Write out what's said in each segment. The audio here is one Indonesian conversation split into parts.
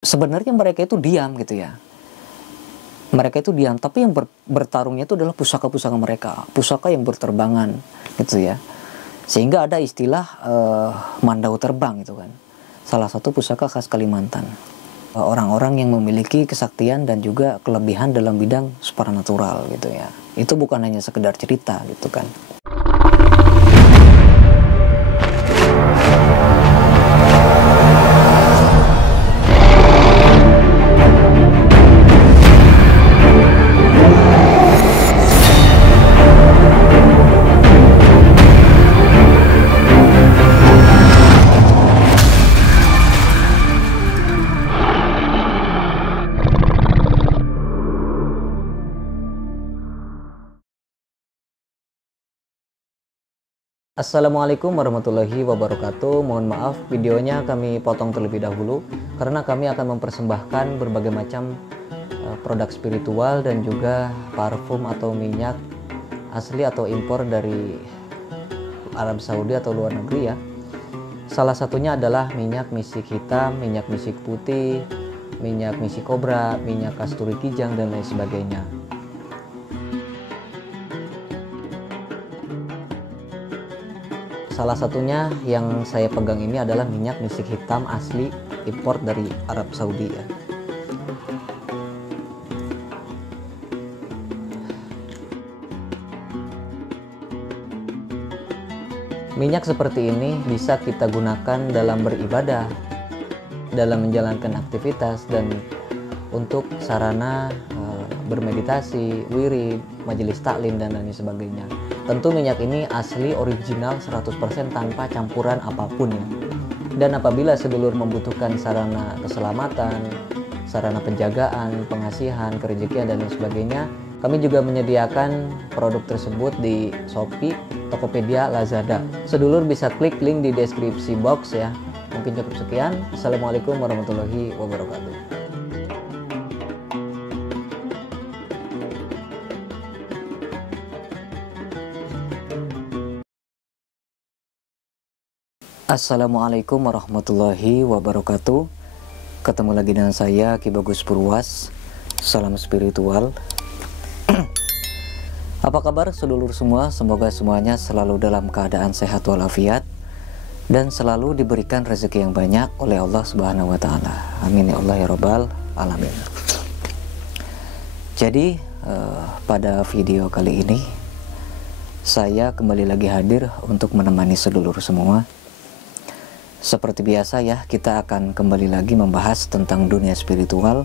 Sebenarnya mereka itu diam gitu ya. Mereka itu diam, tapi yang bertarungnya itu adalah pusaka-pusaka mereka, pusaka yang berterbangan gitu ya. Sehingga ada istilah mandau terbang itu kan. Salah satu pusaka khas Kalimantan. Orang-orang yang memiliki kesaktian dan juga kelebihan dalam bidang supranatural gitu ya. Itu bukan hanya sekedar cerita gitu kan. Assalamualaikum warahmatullahi wabarakatuh. Mohon maaf videonya kami potong terlebih dahulu karena kami akan mempersembahkan berbagai macam produk spiritual dan juga parfum atau minyak asli atau impor dari Arab Saudi atau luar negeri ya. Salah satunya adalah minyak misik hitam, minyak misik putih, minyak misik kobra, minyak kasturi kijang dan lain sebagainya. Salah satunya yang saya pegang ini adalah minyak misik hitam asli impor dari Arab Saudi ya. Minyak seperti ini bisa kita gunakan dalam beribadah, dalam menjalankan aktivitas, dan untuk sarana bermeditasi, wirid, majelis taklim dan lain sebagainya. Tentu minyak ini asli original 100% tanpa campuran apapun ya. Dan apabila sedulur membutuhkan sarana keselamatan, sarana penjagaan, pengasihan, kerejekian dan lain sebagainya, kami juga menyediakan produk tersebut di Shopee, Tokopedia, Lazada. Sedulur bisa klik link di deskripsi box ya. Mungkin cukup sekian. Assalamualaikum warahmatullahi wabarakatuh. Assalamualaikum warahmatullahi wabarakatuh. Ketemu lagi dengan saya Ki Bagus Purwas. Salam spiritual. Apa kabar sedulur semua? Semoga semuanya selalu dalam keadaan sehat walafiat dan selalu diberikan rezeki yang banyak oleh Allah Subhanahu wa taala. Amin ya Allah ya rabbal alamin. Jadi pada video kali ini saya kembali lagi hadir untuk menemani sedulur semua. Seperti biasa ya, kita akan kembali lagi membahas tentang dunia spiritual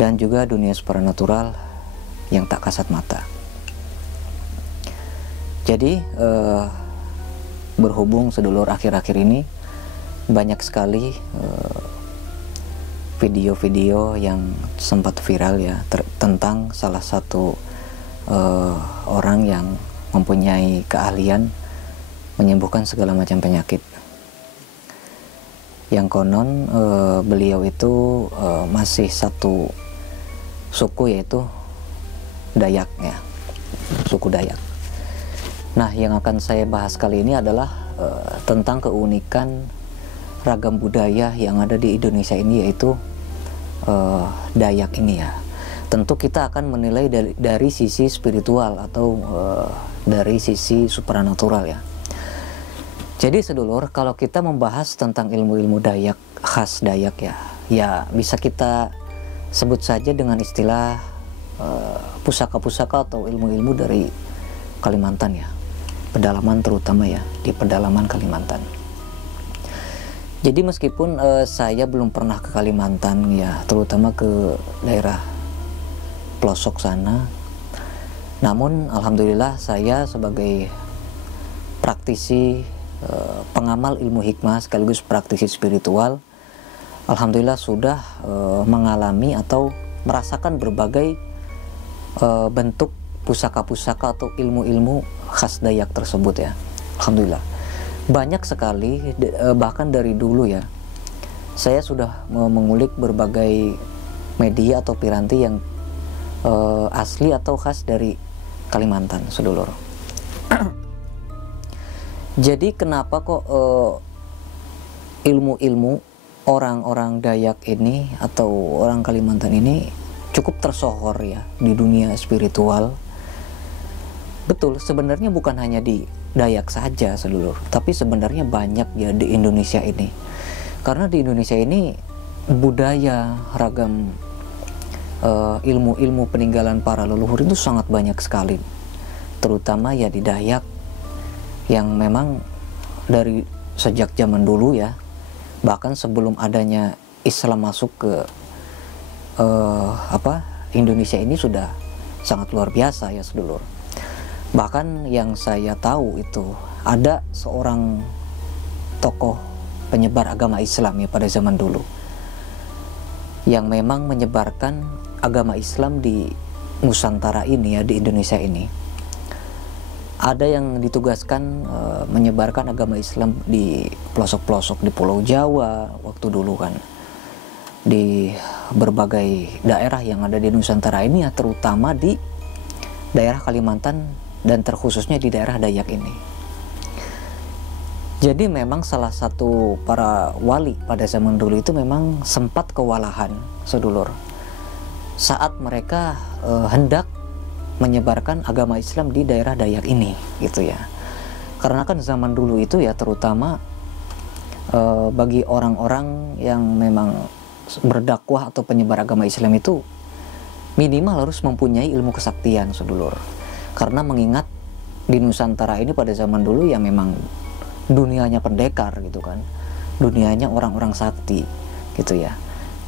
dan juga dunia supranatural yang tak kasat mata. Jadi berhubung sedulur akhir-akhir ini banyak sekali video-video yang sempat viral ya tentang salah satu orang yang mempunyai keahlian menyembuhkan segala macam penyakit. Yang konon beliau itu masih satu suku, yaitu Dayak ya, suku Dayak. Nah, yang akan saya bahas kali ini adalah tentang keunikan ragam budaya yang ada di Indonesia ini, yaitu Dayak ini ya. Tentu kita akan menilai dari sisi spiritual atau dari sisi supranatural ya. Jadi sedulur, kalau kita membahas tentang ilmu-ilmu Dayak, khas Dayak ya bisa kita sebut saja dengan istilah pusaka-pusaka atau ilmu-ilmu dari Kalimantan ya, pedalaman terutama ya, di pedalaman Kalimantan. Jadi meskipun saya belum pernah ke Kalimantan ya, terutama ke daerah pelosok sana, namun alhamdulillah saya sebagai praktisi pengamal ilmu hikmah sekaligus praktisi spiritual, alhamdulillah sudah mengalami atau merasakan berbagai bentuk pusaka-pusaka atau ilmu-ilmu khas Dayak tersebut ya. Alhamdulillah banyak sekali, bahkan dari dulu ya saya sudah mengulik berbagai media atau piranti yang asli atau khas dari Kalimantan sedulur. Jadi kenapa kok ilmu-ilmu orang-orang Dayak ini atau orang Kalimantan ini cukup tersohor ya di dunia spiritual. Betul, sebenarnya bukan hanya di Dayak saja sedulur, tapi sebenarnya banyak ya di Indonesia ini. Karena di Indonesia ini budaya, ragam ilmu-ilmu peninggalan para leluhur itu sangat banyak sekali. Terutama ya di Dayak yang memang dari sejak zaman dulu ya, bahkan sebelum adanya Islam masuk ke Indonesia ini sudah sangat luar biasa ya sedulur. Bahkan yang saya tahu itu ada seorang tokoh penyebar agama Islam ya pada zaman dulu yang memang menyebarkan agama Islam di Nusantara ini ya, di Indonesia ini. Ada yang ditugaskan menyebarkan agama Islam di pelosok-pelosok di Pulau Jawa waktu dulu kan, di berbagai daerah yang ada di Nusantara ini ya, terutama di daerah Kalimantan dan terkhususnya di daerah Dayak ini. Jadi memang salah satu para wali pada zaman dulu itu memang sempat kewalahan sedulur saat mereka hendak menyebarkan agama Islam di daerah Dayak ini gitu ya. Karena kan zaman dulu itu ya terutama bagi orang-orang yang memang berdakwah atau penyebar agama Islam itu minimal harus mempunyai ilmu kesaktian sedulur. Karena mengingat di Nusantara ini pada zaman dulu ya memang dunianya pendekar gitu kan, dunianya orang-orang sakti gitu ya.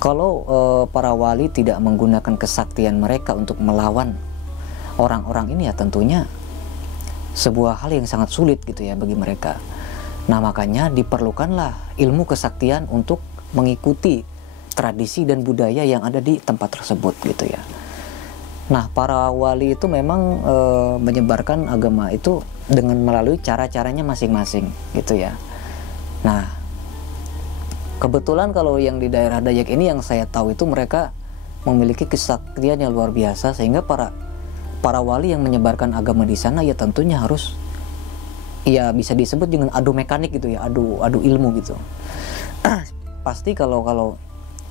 Kalau para wali tidak menggunakan kesaktian mereka untuk melawan orang-orang ini ya tentunya sebuah hal yang sangat sulit gitu ya bagi mereka. Nah makanya diperlukanlah ilmu kesaktian untuk mengikuti tradisi dan budaya yang ada di tempat tersebut gitu ya. Nah para wali itu memang menyebarkan agama itu dengan melalui cara-caranya masing-masing gitu ya. Nah kebetulan kalau yang di daerah Dayak ini yang saya tahu itu mereka memiliki kesaktian yang luar biasa, sehingga para wali yang menyebarkan agama di sana ya tentunya harus ya bisa disebut dengan adu mekanik gitu ya, adu ilmu gitu. Pasti kalau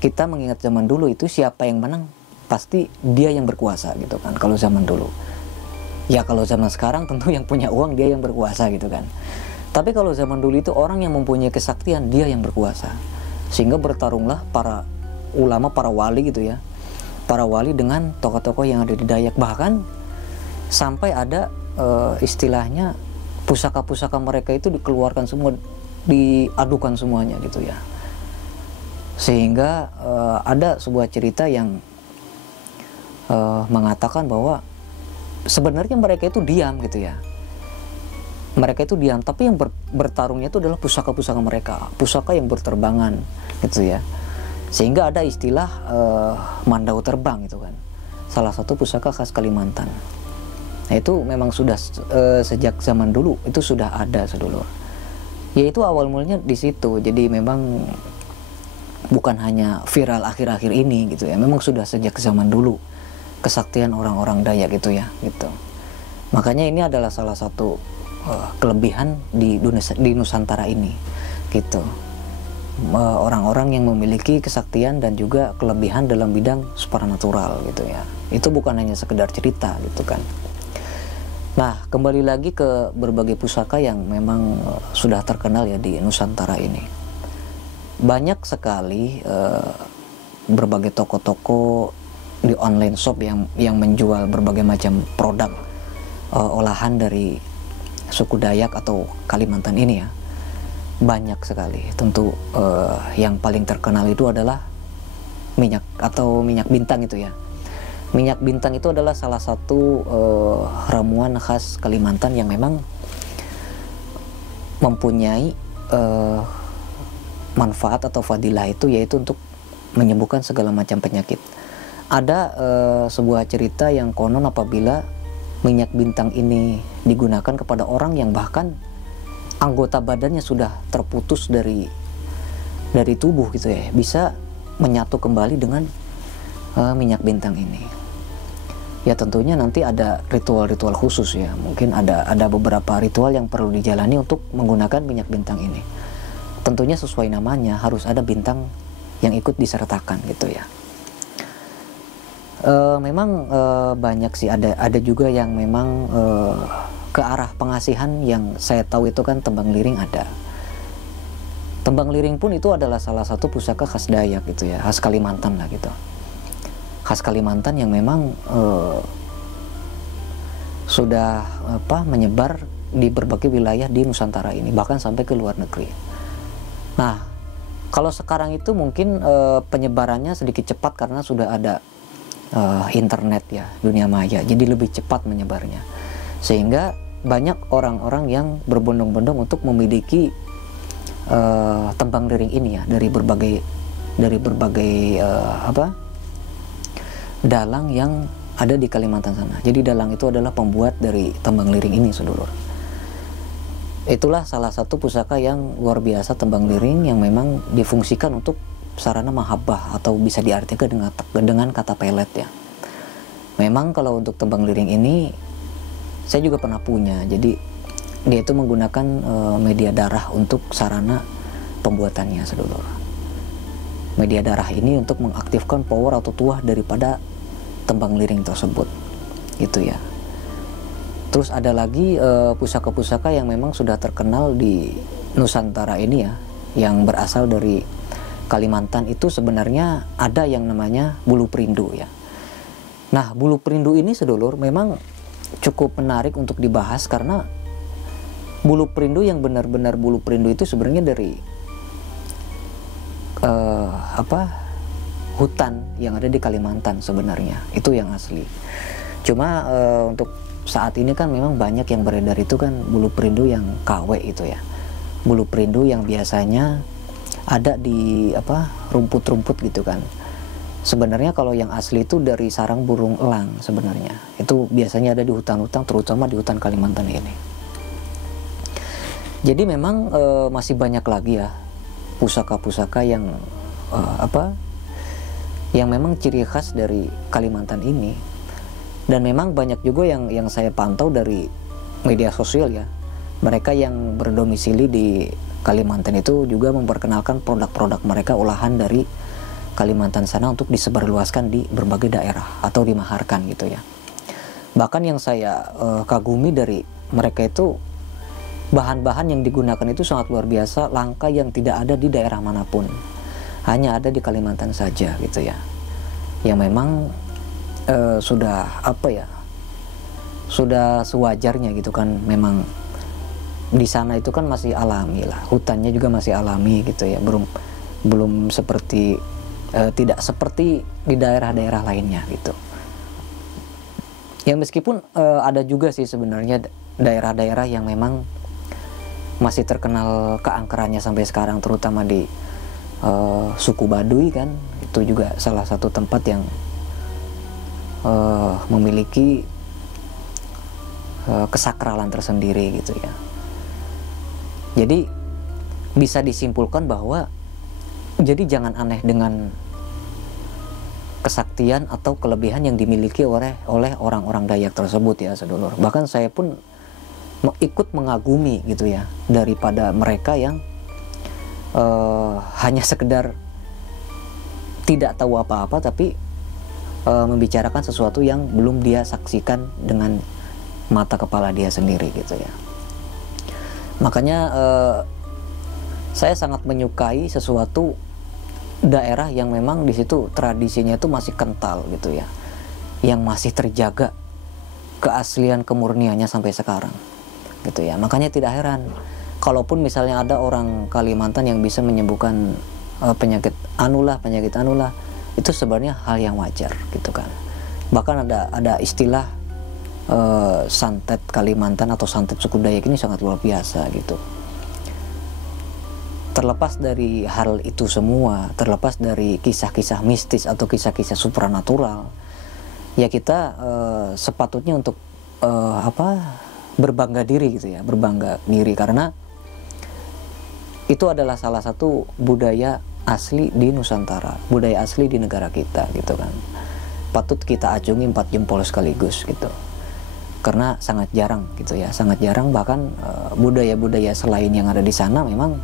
kita mengingat zaman dulu itu siapa yang menang pasti dia yang berkuasa gitu kan kalau zaman dulu. Ya kalau zaman sekarang tentu yang punya uang dia yang berkuasa gitu kan. Tapi kalau zaman dulu itu orang yang mempunyai kesaktian dia yang berkuasa. Sehingga bertarunglah para ulama, para wali gitu ya. Para wali dengan tokoh-tokoh yang ada di Dayak. Bahkan sampai ada istilahnya pusaka-pusaka mereka itu dikeluarkan semua, diadukan semuanya gitu ya. Sehingga ada sebuah cerita yang mengatakan bahwa sebenarnya mereka itu diam gitu ya. Mereka itu diam, tapi yang bertarungnya itu adalah pusaka-pusaka mereka, pusaka yang berterbangan gitu ya. Sehingga ada istilah mandau terbang itu kan, salah satu pusaka khas Kalimantan. Nah itu memang sudah sejak zaman dulu itu sudah ada sedulur. Yaitu awal mulanya di situ. Jadi memang bukan hanya viral akhir-akhir ini gitu ya, memang sudah sejak zaman dulu kesaktian orang-orang Dayak gitu ya gitu. Makanya ini adalah salah satu kelebihan di Nusantara ini gitu. Orang-orang yang memiliki kesaktian dan juga kelebihan dalam bidang supranatural gitu ya. Itu bukan hanya sekedar cerita gitu kan. Nah kembali lagi ke berbagai pusaka yang memang sudah terkenal ya di Nusantara ini. Banyak sekali berbagai toko-toko di online shop yang menjual berbagai macam produk olahan dari suku Dayak atau Kalimantan ini ya. Banyak sekali. Tentu yang paling terkenal itu adalah minyak atau minyak bintang itu ya. Minyak bintang itu adalah salah satu ramuan khas Kalimantan yang memang mempunyai manfaat atau fadilah itu, yaitu untuk menyembuhkan segala macam penyakit. Ada sebuah cerita yang konon apabila minyak bintang ini digunakan kepada orang yang bahkan anggota badannya sudah terputus dari tubuh gitu ya, bisa menyatu kembali dengan minyak bintang ini. Ya tentunya nanti ada ritual-ritual khusus ya, mungkin ada beberapa ritual yang perlu dijalani untuk menggunakan minyak bintang ini. tentunya sesuai namanya harus ada bintang yang ikut disertakan gitu ya. Memang banyak sih, ada juga yang memang ke arah pengasihan. Yang saya tahu itu kan tembang liring ada. Tembang liring pun itu adalah salah satu pusaka khas Dayak gitu ya, khas Kalimantan lah gitu. Khas Kalimantan yang memang sudah menyebar di berbagai wilayah di Nusantara ini, bahkan sampai ke luar negeri. Nah, kalau sekarang itu mungkin penyebarannya sedikit cepat karena sudah ada internet ya, dunia maya, jadi lebih cepat menyebarnya. Sehingga banyak orang-orang yang berbondong-bondong untuk memiliki tembang liring ini ya, dari berbagai dalang yang ada di Kalimantan sana. Jadi dalang itu adalah pembuat dari tembang liring ini, sedulur. Itulah salah satu pusaka yang luar biasa, tembang liring, yang memang difungsikan untuk sarana mahabbah atau bisa diartikan dengan kata pelet ya. Memang kalau untuk tembang liring ini saya juga pernah punya. Jadi dia itu menggunakan media darah untuk sarana pembuatannya, sedulur. Media darah ini untuk mengaktifkan power atau tuah daripada tembang liring tersebut, gitu ya. Terus ada lagi pusaka-pusaka yang memang sudah terkenal di Nusantara ini ya, yang berasal dari Kalimantan. Itu sebenarnya ada yang namanya bulu perindu ya. Nah, bulu perindu ini, sedulur, memang cukup menarik untuk dibahas karena bulu perindu yang benar-benar bulu perindu itu sebenarnya dari hutan yang ada di Kalimantan sebenarnya. Itu yang asli. Cuma untuk saat ini kan memang banyak yang beredar itu kan bulu perindu yang KW itu ya. Bulu perindu yang biasanya ada di rumput-rumput gitu kan. Sebenarnya kalau yang asli itu dari sarang burung elang sebenarnya. Itu biasanya ada di hutan-hutan, terutama di hutan Kalimantan ini. Jadi memang masih banyak lagi ya pusaka-pusaka yang yang memang ciri khas dari Kalimantan ini. Dan memang banyak juga yang saya pantau dari media sosial ya. Mereka yang berdomisili di Kalimantan itu juga memperkenalkan produk-produk mereka olahan dari Kalimantan sana untuk disebarluaskan di berbagai daerah atau dimaharkan gitu ya. Bahkan yang saya kagumi dari mereka itu, bahan-bahan yang digunakan itu sangat luar biasa, langka, yang tidak ada di daerah manapun. Hanya ada di Kalimantan saja gitu ya. Yang memang sudah sudah sewajarnya gitu kan. Memang di sana itu kan masih alami lah, hutannya juga masih alami gitu ya, belum seperti tidak seperti di daerah-daerah lainnya gitu. Ya meskipun ada juga sih sebenarnya daerah-daerah yang memang masih terkenal keangkerannya sampai sekarang, terutama di suku Baduy kan. Itu juga salah satu tempat yang memiliki kesakralan tersendiri gitu ya. Jadi bisa disimpulkan bahwa jadi jangan aneh dengan kesaktian atau kelebihan yang dimiliki oleh orang-orang Dayak tersebut ya, sedulur. Bahkan saya pun ikut mengagumi gitu ya, daripada mereka yang hanya sekedar tidak tahu apa-apa tapi membicarakan sesuatu yang belum dia saksikan dengan mata kepala dia sendiri gitu ya. Makanya saya sangat menyukai sesuatu daerah yang memang di situ tradisinya itu masih kental gitu ya, yang masih terjaga keaslian kemurniannya sampai sekarang gitu ya. Makanya tidak heran kalaupun misalnya ada orang Kalimantan yang bisa menyembuhkan penyakit anulah, itu sebenarnya hal yang wajar gitu kan. Bahkan ada istilah santet Kalimantan atau santet suku Dayak ini sangat luar biasa gitu. Terlepas dari hal itu semua, terlepas dari kisah-kisah mistis atau kisah-kisah supranatural, ya kita sepatutnya untuk berbangga diri gitu ya, berbangga diri karena itu adalah salah satu budaya asli di Nusantara, budaya asli di negara kita gitu kan. Patut kita acungi 4 jempol sekaligus gitu, karena sangat jarang gitu ya, sangat jarang. Bahkan budaya-budaya selain yang ada di sana memang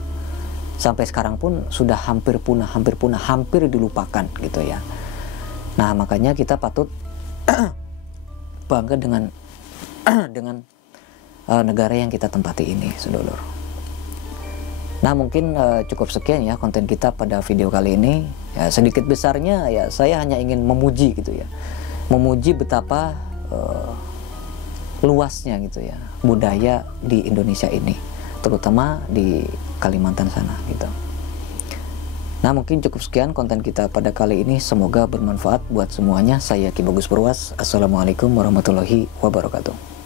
sampai sekarang pun sudah hampir punah, hampir dilupakan gitu ya. Nah, makanya kita patut bangga dengan dengan negara yang kita tempati ini, sedulur. Nah, mungkin cukup sekian ya konten kita pada video kali ini. Ya, sedikit besarnya ya saya hanya ingin memuji gitu ya. Memuji betapa luasnya gitu ya budaya di Indonesia ini, terutama di Kalimantan sana gitu. Nah, mungkin cukup sekian konten kita pada kali ini, semoga bermanfaat buat semuanya. Saya Ki Bagus Purwas. Assalamualaikum warahmatullahi wabarakatuh.